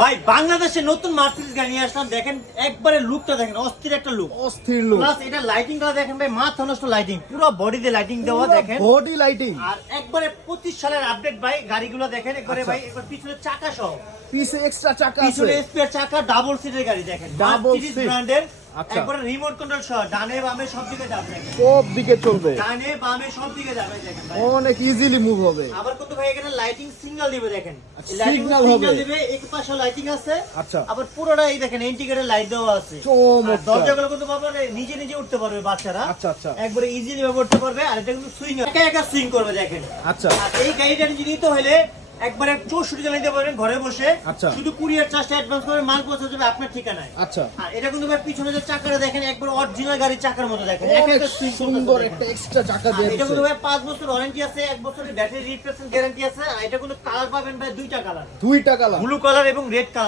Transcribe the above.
ভাই বাংলাদেশে নতুন মার্সিডিজ গাড়ি নিয়ে আসলাম, দেখেন একবারে লুকটা দেখেন, অস্থির একটা লুক, অস্থির লুক। প্লাস এটা লাইটিংটা দেখেন ভাই, মাথা নষ্ট লাইটিং, পুরো বডিতে লাইটিং দেওয়া দেখেন, বডি লাইটিং, আর একবারে 25 সালের আপডেট ভাই গাড়িগুলো দেখেন একবারে আচ্ছা। ভাই, একবার পিছনে চাকা সহ, পিছে এক্সট্রা চাকা আছে, পিছনে স্পেয়ার চাকা, ডাবল সিটের গাড়ি দেখেন, Double মার্সিডিজ seat। ব্র্যান্ডের, আচ্ছা। একবারে রিমোট কন্ট্রোল সহ, ডানে বামে সব দিকে যাবে দেখেন, সব দিকে চলবে, ডানে বামে সব দিকে যাবে দেখেন ভাই। অনেক ইজিলি মুভ হবে। আবার কিন্তু ভাই এখানে লাইটিং সিগন্যাল দিবে দেখেন, আচ্ছা, লাইটিং signal সিগন্যাল হবে। দিবে, এক পাশে লাইটিং আছে, আচ্ছা। আবার পুরোটা এই দেখেন ইন্ডিকেটর লাইট দেওয়া আছে, চমৎকার। আর দরজাগুলো কিন্তু বাবা নিজে নিজে উঠতে পারবে বাচ্চারা, আচ্ছা, আচ্ছা। একবারে ইজিলি ব্যবহার করতে পারবে, আর এটা কিন্তু সুইং একা একা সুইং করবে দেখেন। আচ্ছা। আর এই গাড়িটা যদি নিতে হলে একবারে 64 চালাতে পারবেন ঘরে বসে, আচ্ছা। শুধু কুরিয়ার চার্জটা অ্যাডভান্স করে মাল পৌঁছে যাবে আপনার ঠিকানায়। আচ্ছা। আর এটা কিন্তু ভাই পিছনে যে চাকাটা দেখেন একবার অরিজিনাল গাড়ির চাকার মতো দেখেন, একা অনেক একা সুইং সুন্দর একটা এক্সট্রা চাকা দিয়ে এটা দিয়েছে। কিন্তু ভাই 5 বছর ওয়ারেন্টি আছে, 1 বছরের ব্যাটারি রিপ্লেসমেন্ট গ্যারান্টি আছে, আর এটা কিন্তু কালার পাবেন ভাই দুইটা কালার, দুইটা কালার। ব্লু কালার এবং রেড কালার।